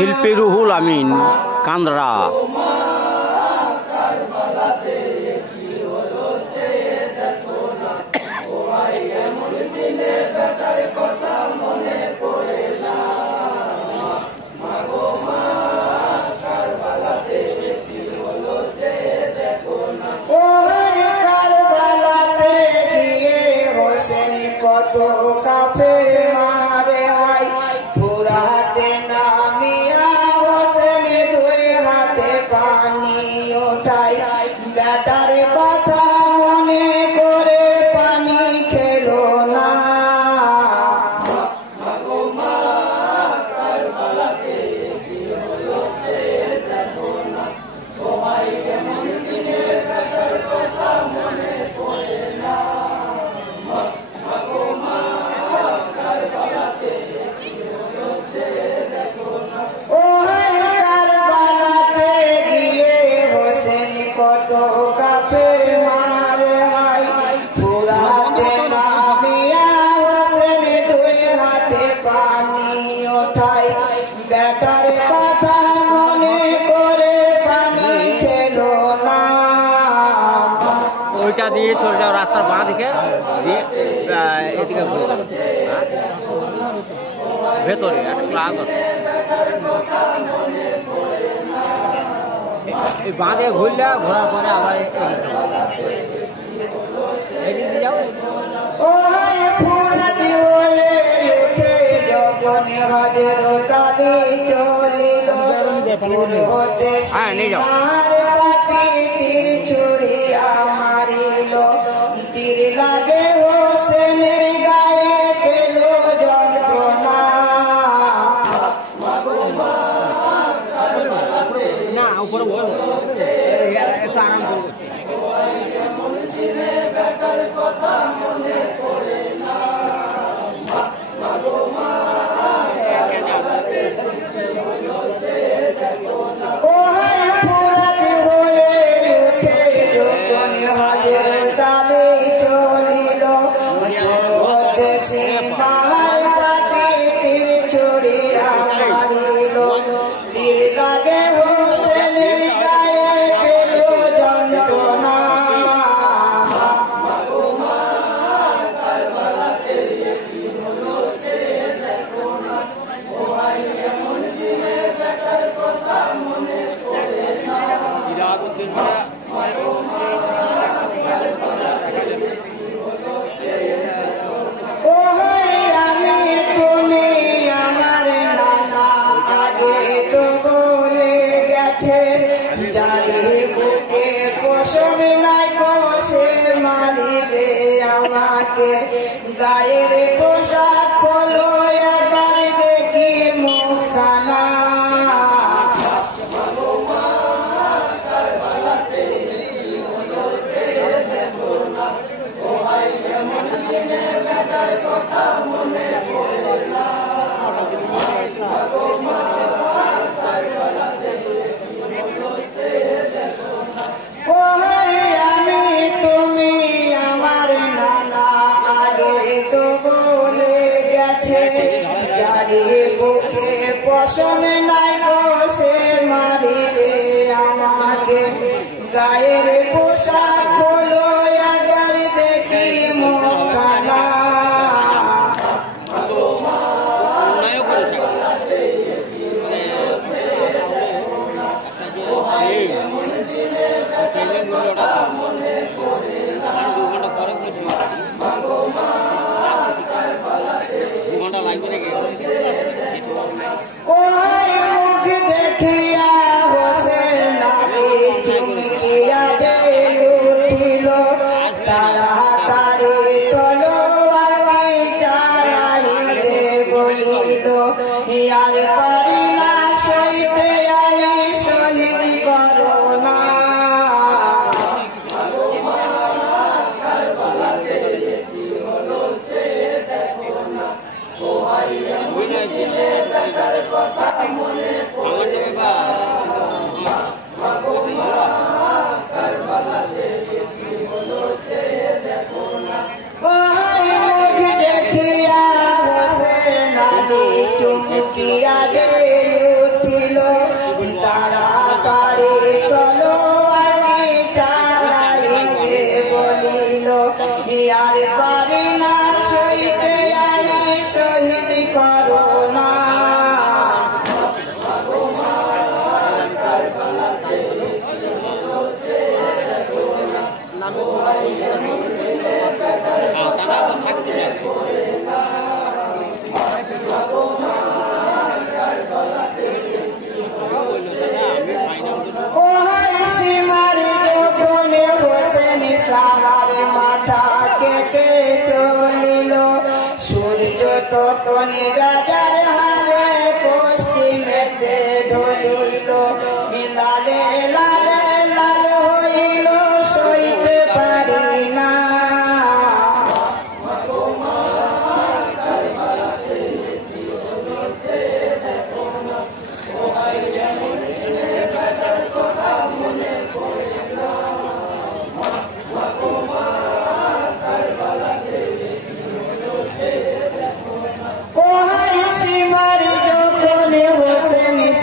শিল্পী রুহুল আমিন কান্দ্রা। কত কাফের মারে হাই পুরাতে নামিয়া হোসেন দুই হাতে পানি ওঠাই বেটার কথা মনে করে পানি খেলো না। কত কাফের মার হাই পুরাতে নামিয়া হোসেন দুই হাতে পানি ওঠাই বেটার কথা মনে করে পানি খেলো না। ওইটা দিয়ে চলে যাও রাস্তার বাঁ দিকে দিয়ে এদিকে ভেতরে এই বাঁ দিয়ে ঘুরলে ঘোরার পরে আবার এদিকে যাও। ওই ফুরাতি হয়ে উঠে যখন হাজার তালি চলিল দূর হতে সীমার পাপি তীর ছুড়িয়া মারিল তীর লাগে হোসেনের গায়ে পেল যন্ত্রণা। না উপরে সীমার পাপি তীর ছুড়িয়া মারিল তীর লাগে হোসেনের গায়ে পেল যন্ত্রণা। মারিবে আমাকে গায়ের পোশাক খোলো একবার দেখি মুখখানা। বুকে পশম নাই বসে মারিবে আমাকে গায়ের পোশাক খোলো একবার দেখি মুখখানা। ওই মুখ দেখিয়া হোসেন আলী চুমকিয়া দিয়ে উঠিল তাড়াতাড়ি তলোয়ারটি চালাইতে বলিল আর পারি না সইতে আমি শহীদ করো না। চুমকিয়া দে উঠি শহীদ করো না। সাহার মাথা কেটে চলিল, সূর্য তখন রাজার হালে পশ্চিমেতে ঢলিল। লালে লালে লাল হইল সইতে পারি না।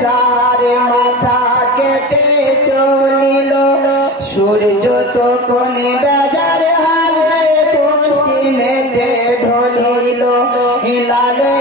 সাহার মাথা কেটে চলিল, সূর্য তখন বাজার হালে পশ্চিমেতে ঢলিল। লালে